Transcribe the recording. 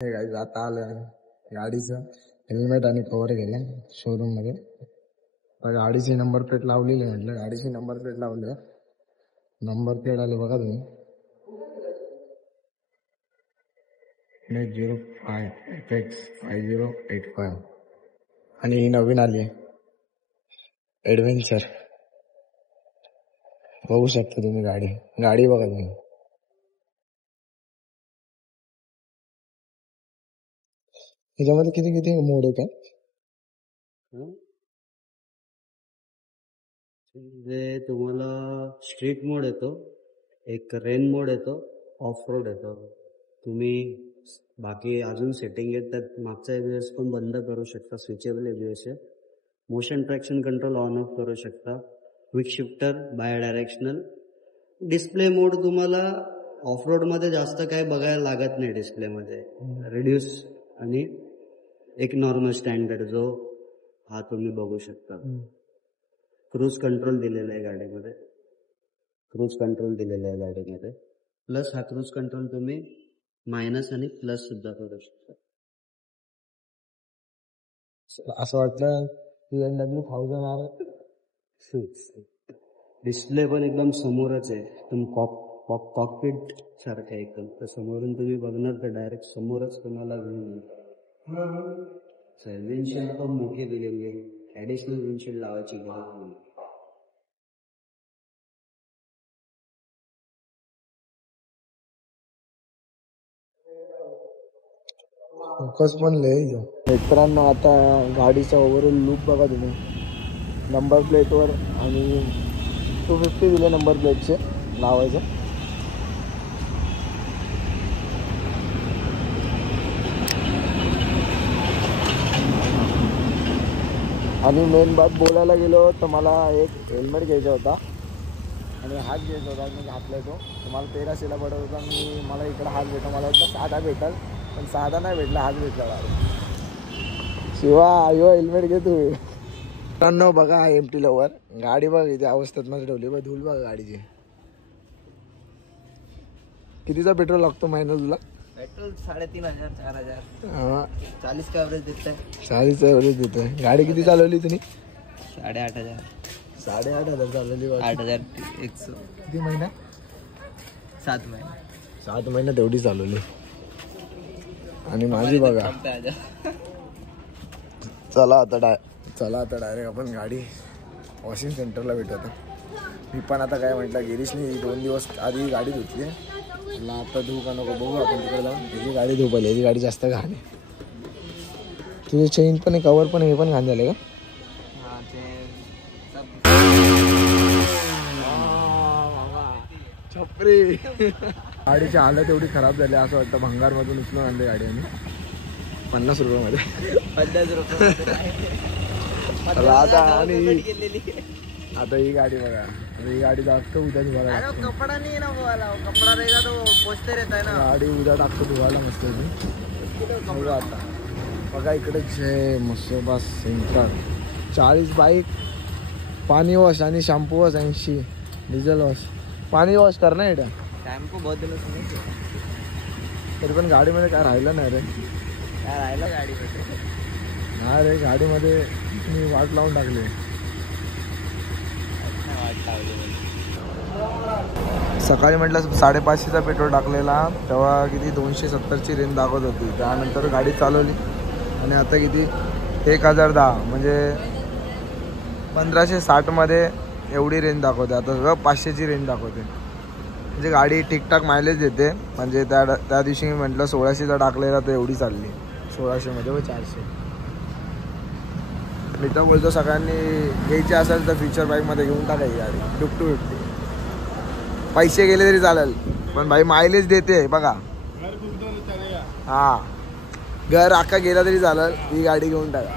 Guys आता आलं गाडीचं हेल्मेट आणि कव्हर गेलं शोरूम मध्ये. गाडीची नंबर प्लेट लावलेली म्हटलं गाडीची नंबर प्लेट लावलं. नंबर प्लेट आले बघा तुम्ही 05 FX 5085 आणि ही नवीन आली ॲडव्हेंचर. बघू शकता तुम्ही गाडी बघा तुम्ही. ह्याच्यामध्ये किती किती मोड आहे काय? तुम्हाला स्ट्रीट मोड येतो, एक रेन मोड येतो, ऑफ रोड येतो. तुम्ही बाकी अजून सेटिंग आहेत त्यात मागचा एबीएस पण बंद करू शकता, स्विचेबल एबीएस आहे. Motion traction control on off करू शकता. Quick shifter, bidirectional. Display mode तुम्हाला ऑफ रोड मध्ये जास्त काही बघायला लागत नाही डिस्प्ले मध्ये. रिड्यूस आणि एक नॉर्मल स्टँडर्ड जो हा तुम्ही बघू शकता. क्रूज कंट्रोल दिलेला आहे गाडीमध्ये, क्रूज कंट्रोल दिलेला आहे गाडीमध्ये. प्लस हा क्रूज कंट्रोल तुम्ही मायनस आणि प्लस सुद्धा करू शकता. असं वाटलं BMW 1000R. डिस्प्ले पण एकदम समोरच आहे, एकदम कॉकपिट सारखं आहे एकदम. तर समोरून तुम्ही बघणार तर डायरेक्ट समोरच तुम्हाला घेऊन. विंडशील्ड पण मोठी दिलेली आहे, ऍडिशनल विंडशील्ड लावायची गरज नाही. फोकस पण लय मित्रांनो. आता गाडीचा ओव्हरऑल लुक बघा तुम्ही. नंबर प्लेटवर आणि 250 दिले नंबर प्लेटचे लावायचं. आणि मेन बात बोलायला गेलो तर मला एक हेल्मेट घ्यायचा होता आणि हात घ्यायचा होता. मी घातला तो मला 1300ला पडत होता. मला इकडं हात भेटला, मला वाटतं साधा भेटाल पण साधा नाही भेटला, हात भेटला. शिवा यो हेल्मेट घे तू. मित्रांनो बघा एमटी लवर गाडी बघ इथे अवस्थेत मध्ये ठेवली बघ. धूल बघा गाडीची. कितीचा पेट्रोल लागतो महिन्याला तुला? पेट्रोल 3500 4000. 40 का ॲव्हरेज देत आहे. 40 ॲव्हरेज देत आहे. गाडी किती चालवली तुम्ही? 8500. 8500 चालवली. 8100. किती महिना? 7 महिने. 7 महिना तेवढी चालवली. आणि माझी बघा. चला आता डायरेक्ट आपण गाडी वॉशिंग सेंटरला भेटत. मी पण आता काय म्हटलं गिरीशनी 2 दिवस आधी गाडी धुतली. आता धुऊ का नको बघू आपण तिकडे जाऊन. त्याची गाडी धुपायली, याची गाडी जास्त घाण आहे. तुझे चेन पण आहे, कवर पण आहे, हे पण घाण झाले का? छपरी. गाडीची हालत एवढी खराब झाली असं वाटतं भंगारमधून उचलून आणली गाडी आम्ही 50 रुपयामध्ये. 50 रुपये. आता ही गाडी बघा. ही गाडी टाकतो उद्या धुवायला. कपडा नाही ना बोला, कपडा रहेगा तो पोछते रहता है ना. गाडी उद्या टाकतो धुवायला मस्त. बघा आता बघा इकडे मसोबा सेंटर. 40 बाईक, पाणी वॉश आणि शॅम्पू वॉश 80, डिझेल वॉश. पाणी वॉश कर ना इथं. शॅम्पू बहुत दिवस नाही तरी पण गाडीमध्ये काय राहिलं नाही रे. काय राहिलं गाडीमध्ये? नाही रे, गाडीमध्ये मी वाट लावून टाकली. सकाळी म्हटलं 550चा पेट्रोल टाकलेला तेव्हा किती 270ची रेंज दाखवत होती. त्यानंतर गाडी चालवली आणि आता किती 1010 म्हणजे 1560मध्ये एवढी रेंज दाखवते. आता सगळं 500ची रेंज दाखवते. म्हणजे गाडी ठीकठाक मायलेज देते. म्हणजे त्या दिवशी मी म्हटलं 1600चा टाकलेला तर एवढी चालली 1600मध्ये व 400. मी तर बोलतो सगळ्यांनी घ्यायची असेल तर फ्युचर बाईकमध्ये घेऊन टाकायची गाडी. 50-50 पैसे गेले तरी चालेल पण भाई मायलेज देते बघा. हा घर अख्खा गेला तरी चालेल, ही गाडी घेऊन टाका.